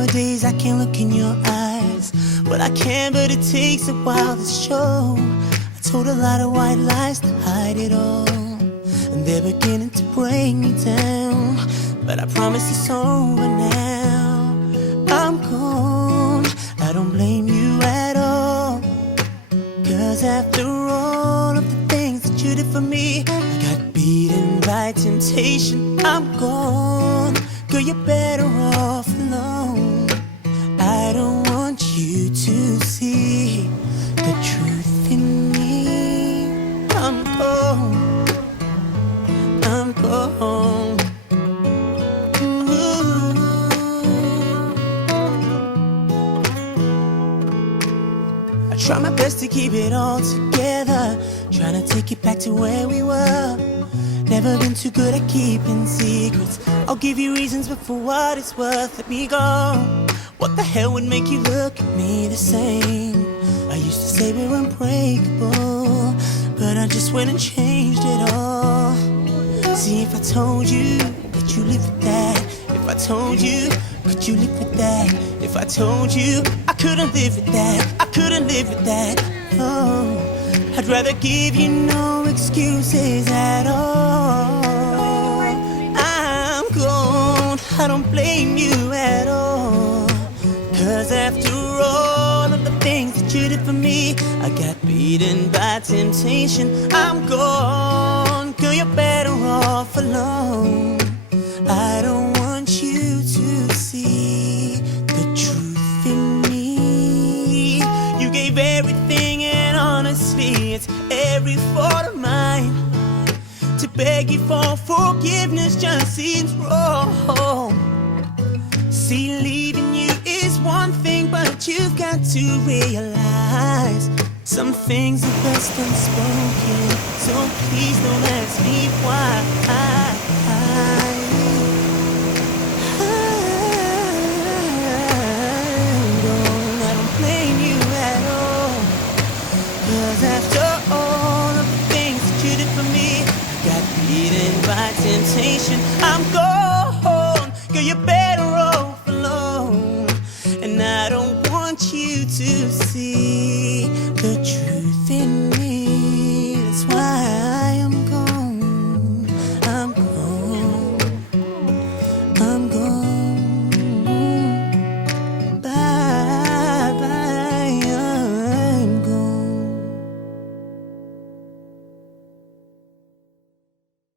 Nowadays I can't look in your eyes. Well, I can, but it takes a while to show. I told a lot of white lies to hide it all, and they're beginning to break me down. But I promise it's over now. I'm gone, I don't blame you at all. Cause after all of the things that you did for me, I got beaten by temptation. I'm gone, girl, you're better off alone. I don't want you to see the truth in me. I'm gone, I'm gone. I try my best to keep it all together, trying to take it back to where we were. Never been too good at keeping secrets. I'll give you reasons, but for what it's worth, let me go. What the hell would make you look at me the same? I used to say we're unbreakable, but I just went and changed it all. See, if I told you, could you live with that? If I told you, could you live with that? If I told you, I couldn't live with that. I couldn't live with that. Oh, I'd rather give you no excuses at all. I'm gone, I don't blame you at all. Cause after all of the things that you did for me, I got beaten by temptation. I'm gone, girl, you're better off alone. I don't want you to see the truth in me. You gave everything, and honestly, it's every fault of mine. To beg you for forgiveness just seems wrong. See, leaving you is one thing, but you've got to realize some things are best unspoken. So please don't ask me why. I don't blame you at all. Cause after all of the things that you did for me, I got beaten by temptation. I'm gone, girl, you're better